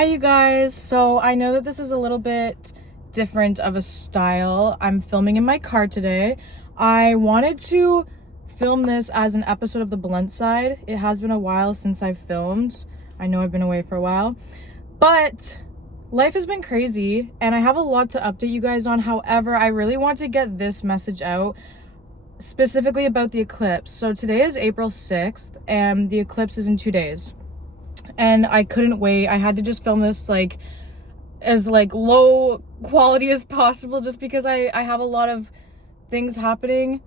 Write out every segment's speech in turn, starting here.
Hi you guys. So I know that this is a little bit different of a style. I'm filming in my car today. I wanted to film this as an episode of The Blunt Side. It has been a while since I've filmed. I know I've been away for a while, but life has been crazy and I have a lot to update you guys on. However, I really want to get this message out specifically about the eclipse. So today is April 6th and the eclipse is in 2 days. And I couldn't wait. I had to just film this as low quality as possible just because I have a lot of things happening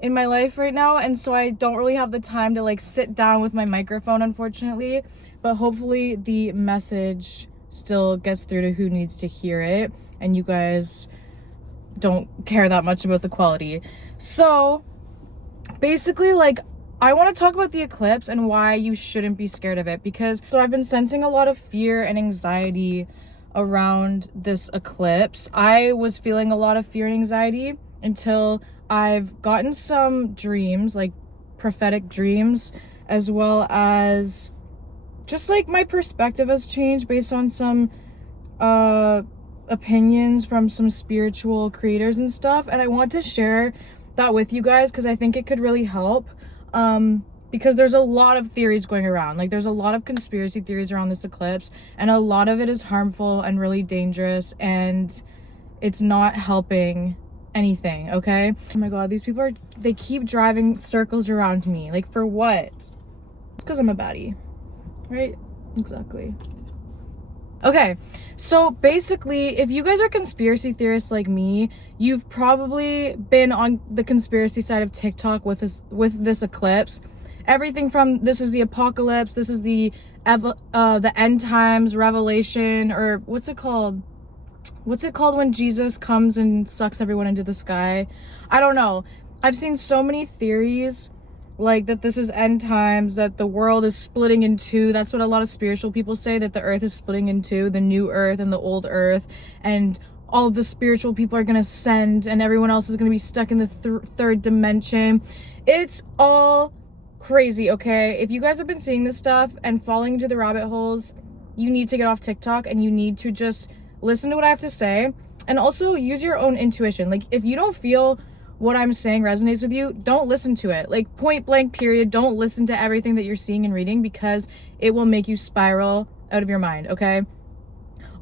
in my life right now, and so I don't really have the time to sit down with my microphone, unfortunately. But hopefully the message still gets through to who needs to hear it, and you guys don't care that much about the quality. So basically, I want to talk about the eclipse and why you shouldn't be scared of it, because I've been sensing a lot of fear and anxiety around this eclipse. I was feeling a lot of fear and anxiety until I've gotten some dreams, prophetic dreams, as well as just my perspective has changed based on some opinions from some spiritual creators and stuff. And I want to share that with you guys because I think it could really help. Because there's a lot of theories going around. There's a lot of conspiracy theories around this eclipse, and a lot of it is harmful and really dangerous, and it's not helping anything, okay? Oh my god, these people they keep driving circles around me. For what? It's because I'm a baddie, right? Exactly. Okay, so basically, if you guys are conspiracy theorists like me, you've probably been on the conspiracy side of TikTok with this eclipse. Everything from this is the apocalypse, this is the end times, revelation, or what's it called? What's it called when Jesus comes and sucks everyone into the sky? I don't know. I've seen so many theories that this is end times, that the world is splitting in two. That's what a lot of spiritual people say, that the earth is splitting in two, the new earth and the old earth, and all of the spiritual people are gonna ascend and everyone else is gonna be stuck in the third dimension. It's all crazy, okay? If you guys have been seeing this stuff and falling into the rabbit holes, you need to get off TikTok and you need to just listen to what I have to say, and also use your own intuition. If you don't feel what I'm saying resonates with you, don't listen to it. Point blank period. Don't listen to everything that you're seeing and reading, because it will make you spiral out of your mind, okay?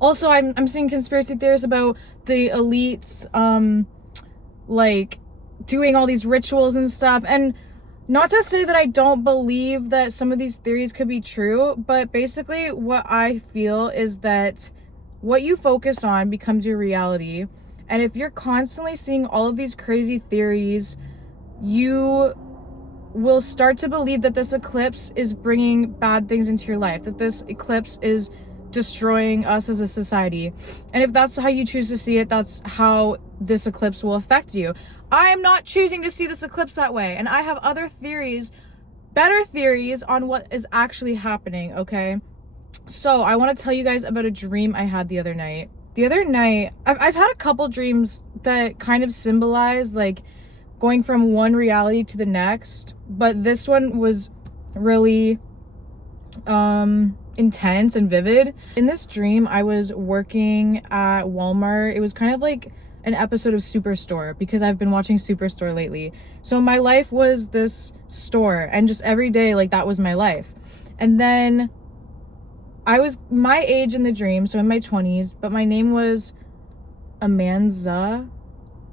Also, I'm seeing conspiracy theories about the elites doing all these rituals and stuff. And not to say that I don't believe that some of these theories could be true, but basically what I feel is that what you focus on becomes your reality. And if you're constantly seeing all of these crazy theories, you will start to believe that this eclipse is bringing bad things into your life, that this eclipse is destroying us as a society. And if that's how you choose to see it, that's how this eclipse will affect you. I am not choosing to see this eclipse that way, and I have other theories, better theories on what is actually happening, okay? So I want to tell you guys about a dream I had the other night. The other night, I've had a couple dreams that kind of symbolize going from one reality to the next, but this one was really intense and vivid. In this dream, I was working at Walmart. It was kind of like an episode of Superstore, because I've been watching Superstore lately. So my life was this store, and just every day, that was my life. And then I was my age in the dream, so in my 20s, but my name was Amanza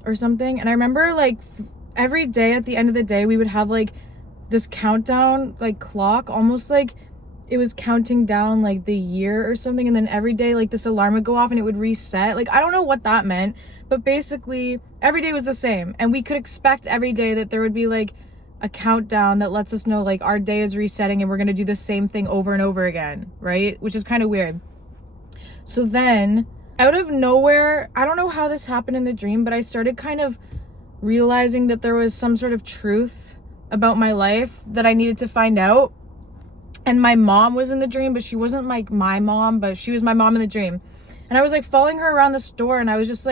or something. And I remember every day at the end of the day, we would have this countdown clock, almost it was counting down the year or something. And then every day this alarm would go off and it would reset. I don't know what that meant, but basically every day was the same, and we could expect every day that there would be a countdown that lets us know our day is resetting and we're gonna do the same thing over and over again, right? Which is kind of weird. So then out of nowhere, I don't know how this happened in the dream, but I started kind of realizing that there was some sort of truth about my life that I needed to find out. And my mom was in the dream, but she wasn't my mom, but she was my mom in the dream. And I was following her around the store, and I was just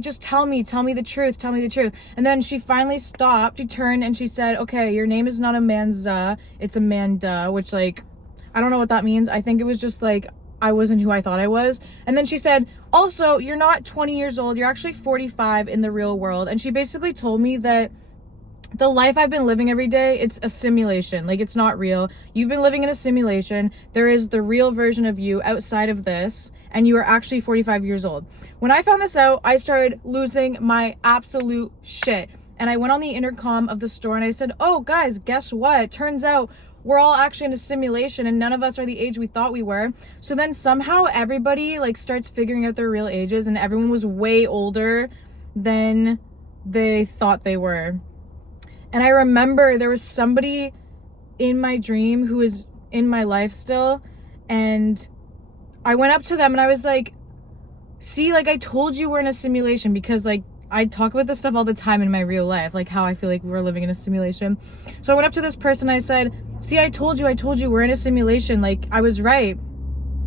just tell me the truth. And then she finally stopped. She turned and she said, okay, your name is not Amanza, it's Amanda, which I don't know what that means. I think it was just I wasn't who I thought I was. And then she said, also, you're not 20 years old, you're actually 45 in the real world. And she basically told me that the life I've been living every day, it's a simulation. Like, it's not real. You've been living in a simulation. There is the real version of you outside of this, and you are actually 45 years old. When I found this out, I started losing my absolute shit. And I went on the intercom of the store and I said, oh guys, guess what? Turns out we're all actually in a simulation and none of us are the age we thought we were. So then somehow everybody like starts figuring out their real ages, and everyone was way older than they thought they were. And I remember there was somebody in my dream who is in my life still, and I went up to them and I was like, see, like, I told you we're in a simulation, because like I talk about this stuff all the time in my real life, like how I feel like we're living in a simulation. So I went up to this person, I said, see, I told you we're in a simulation, like I was right.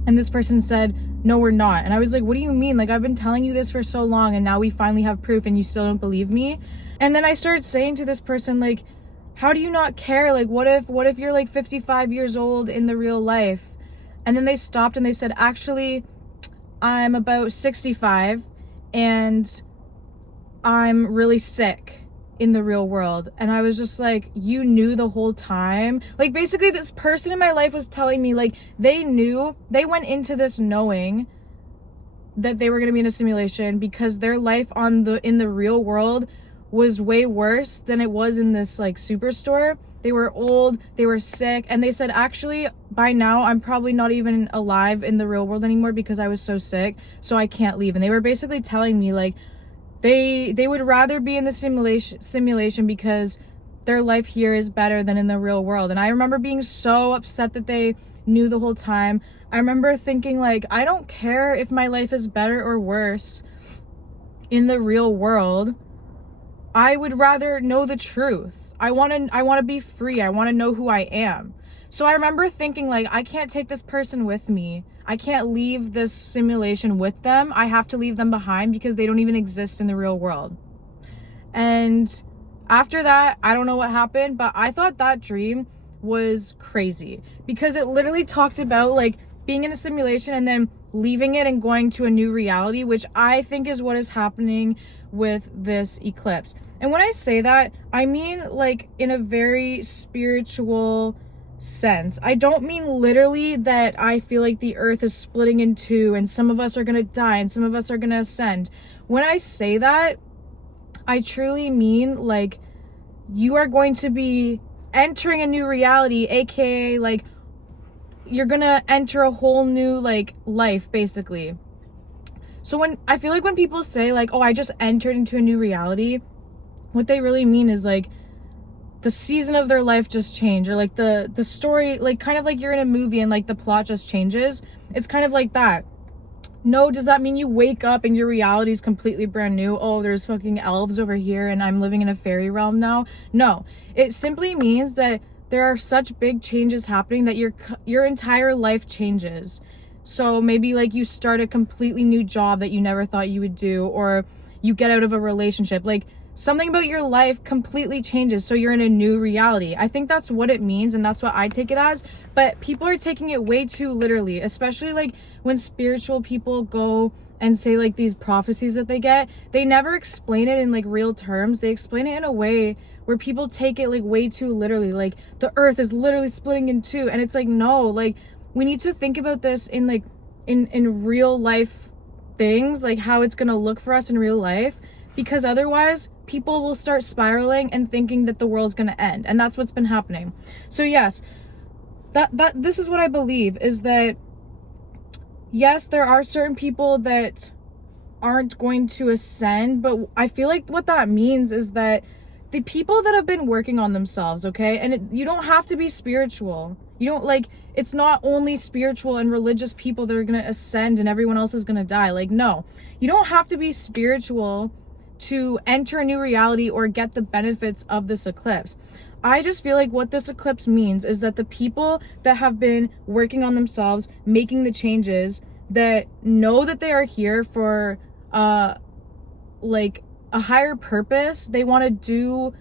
And this person said, no, we're not. And I was like, what do you mean? Like, I've been telling you this for so long and now we finally have proof and you still don't believe me? And then I started saying to this person, like, how do you not care? Like, what if you're like 55 years old in the real life? And then they stopped and they said, actually, I'm about 65 and I'm really sick in the real world. And I was just like, you knew the whole time? Like, basically this person in my life was telling me, like, they knew, they went into this knowing that they were going to be in a simulation, because their life in the real world was way worse than it was in this like superstore. They were old, they were sick, and they said, actually, by now I'm probably not even alive in the real world anymore because I was so sick, so I can't leave. And they were basically telling me, like, they would rather be in the simulation because their life here is better than in the real world. And I remember being so upset that they knew the whole time. I remember thinking, like, I don't care if my life is better or worse in the real world. I would rather know the truth. I want to be free. I want to know who I am. So I remember thinking, like, I can't take this person with me. I can't leave this simulation with them. I have to leave them behind because they don't even exist in the real world. And after that, I don't know what happened, but I thought that dream was crazy because it literally talked about like being in a simulation and then leaving it and going to a new reality, which I think is what is happening with this eclipse. And when I say that, I mean like in a very spiritual sense. I don't mean literally that I feel like the earth is splitting in two and some of us are gonna die and some of us are gonna ascend. When I say that, I truly mean like you are going to be entering a new reality, aka like you're gonna enter a whole new like life basically. So when I feel like when people say like, oh, I just entered into a new reality, what they really mean is like the season of their life just changed, or like the story, like kind of like you're in a movie and like the plot just changes. It's kind of like that. No, does that mean you wake up and your reality is completely brand new? Oh, there's fucking elves over here and I'm living in a fairy realm now? No, it simply means that there are such big changes happening that your entire life changes. So maybe like you start a completely new job that you never thought you would do, or you get out of a relationship. Like something about your life completely changes, so you're in a new reality. I think that's what it means, and that's what I take it as. But people are taking it way too literally, especially like when spiritual people go and say like these prophecies that they get. They never explain it in like real terms. They explain it in a way where people take it like way too literally, like the earth is literally splitting in two. And it's like, no, like we need to think about this in like in real life things, like how it's gonna look for us in real life, because otherwise people will start spiraling and thinking that the world's gonna end. And that's what's been happening. So yes, that this is what I believe, is that yes, there are certain people that aren't going to ascend, but I feel like what that means is that the people that have been working on themselves, okay, and you don't have to be spiritual. You don't, like, it's not only spiritual and religious people that are going to ascend and everyone else is going to die. Like, no, you don't have to be spiritual to enter a new reality or get the benefits of this eclipse. I just feel like what this eclipse means is that the people that have been working on themselves, making the changes, that know that they are here for like a higher purpose, they want to do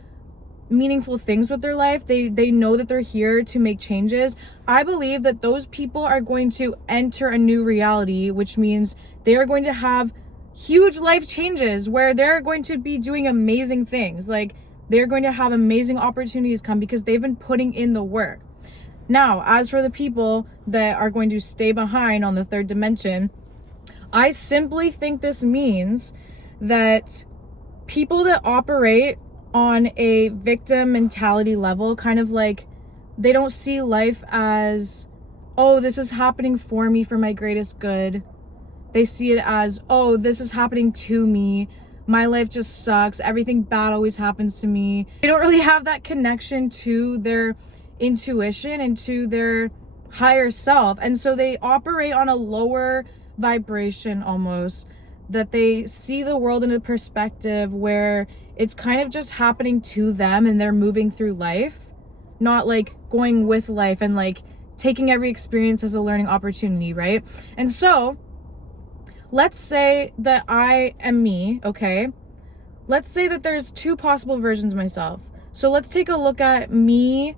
meaningful things with their life. They know that they're here to make changes. I believe that those people are going to enter a new reality, which means they are going to have huge life changes where they're going to be doing amazing things. Like, they're going to have amazing opportunities come because they've been putting in the work. Now, as for the people that are going to stay behind on the third dimension, I simply think this means that people that operate on a victim mentality level, kind of like, they don't see life as, oh, this is happening for me for my greatest good. They see it as, oh, this is happening to me. My life just sucks. Everything bad always happens to me. They don't really have that connection to their intuition and to their higher self. And so they operate on a lower vibration almost, that they see the world in a perspective where it's kind of just happening to them and they're moving through life, not like going with life and like taking every experience as a learning opportunity, right? And so let's say that I am me, okay? Let's say that there's two possible versions of myself. So let's take a look at me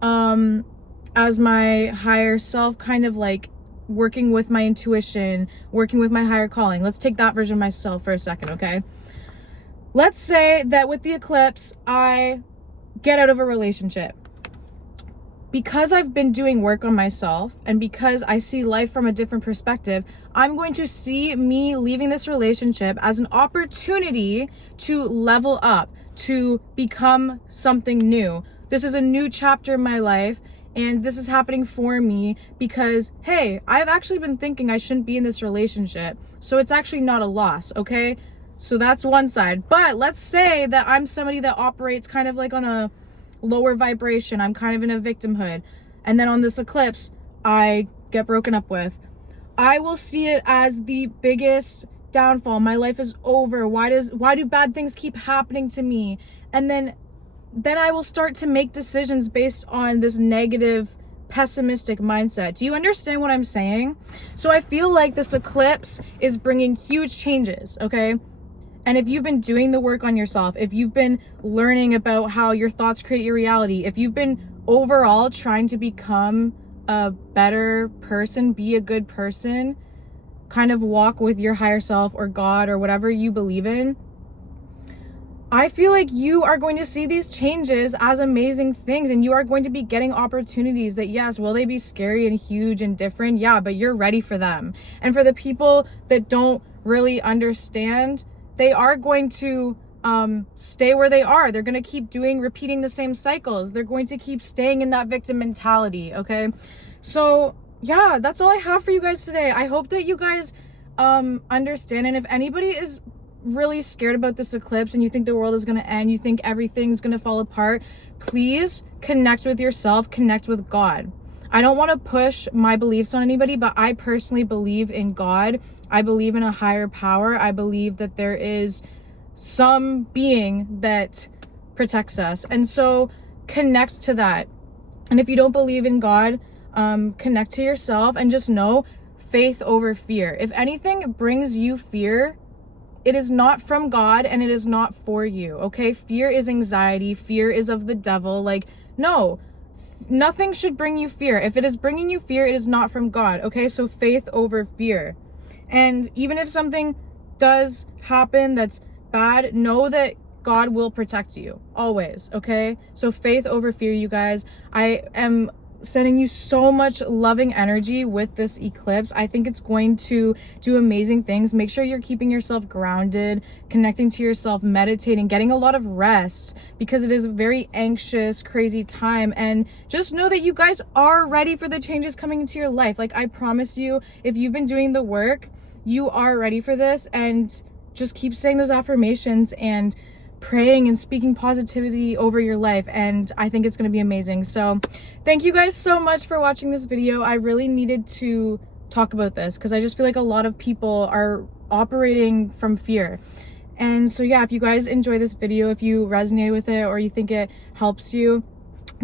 as my higher self, kind of like working with my intuition, working with my higher calling. Let's take that version of myself for a second, okay? Let's say that with the eclipse, I get out of a relationship. Because I've been doing work on myself and because I see life from a different perspective, I'm going to see me leaving this relationship as an opportunity to level up, to become something new. This is a new chapter in my life, and this is happening for me because, hey, I've actually been thinking I shouldn't be in this relationship. So it's actually not a loss, okay? So that's one side. But let's say that I'm somebody that operates kind of like on a lower vibration. I'm kind of in a victimhood. And then on this eclipse, I get broken up with. I will see it as the biggest downfall. My life is over. Why do bad things keep happening to me? And then I will start to make decisions based on this negative, pessimistic mindset. Do you understand what I'm saying? So I feel like this eclipse is bringing huge changes, okay? And if you've been doing the work on yourself, if you've been learning about how your thoughts create your reality, if you've been overall trying to become a better person, be a good person, kind of walk with your higher self or God or whatever you believe in, I feel like you are going to see these changes as amazing things, and you are going to be getting opportunities that, yes, will they be scary and huge and different? Yeah, but you're ready for them. And for the people that don't really understand, they are going to stay where they are. They're going to keep repeating the same cycles. They're going to keep staying in that victim mentality, okay? So yeah, that's all I have for you guys today. I hope that you guys understand. And if anybody is really scared about this eclipse and you think the world is going to end, you think everything's going to fall apart, please connect with yourself, connect with God. I don't want to push my beliefs on anybody, but I personally believe in God. I believe in a higher power. I believe that there is some being that protects us. And so connect to that. And if you don't believe in God, connect to yourself and just know faith over fear. If anything brings you fear, it is not from God and it is not for you, okay? Fear is anxiety. Fear is of the devil. Like, no, nothing should bring you fear. If it is bringing you fear, it is not from God, okay? So faith over fear. And even if something does happen that's bad, know that God will protect you always, okay? So faith over fear, you guys. I am sending you so much loving energy with this eclipse. I think it's going to do amazing things. Make sure you're keeping yourself grounded, connecting to yourself, meditating, getting a lot of rest, because it is a very anxious, crazy time. And just know that you guys are ready for the changes coming into your life. Like, I promise you, if you've been doing the work, you are ready for this. And just keep saying those affirmations and praying and speaking positivity over your life, and I think it's going to be amazing. So thank you guys so much for watching this video. I really needed to talk about this because I just feel like a lot of people are operating from fear. And so yeah, if you guys enjoy this video, if you resonate with it or you think it helps you,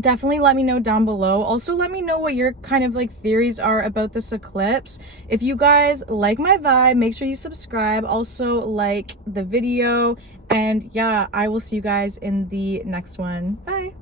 definitely let me know down below. Also, let me know what your kind of like theories are about this eclipse. If you guys like my vibe, make sure you subscribe. Also, like the video. And yeah, I will see you guys in the next one. Bye.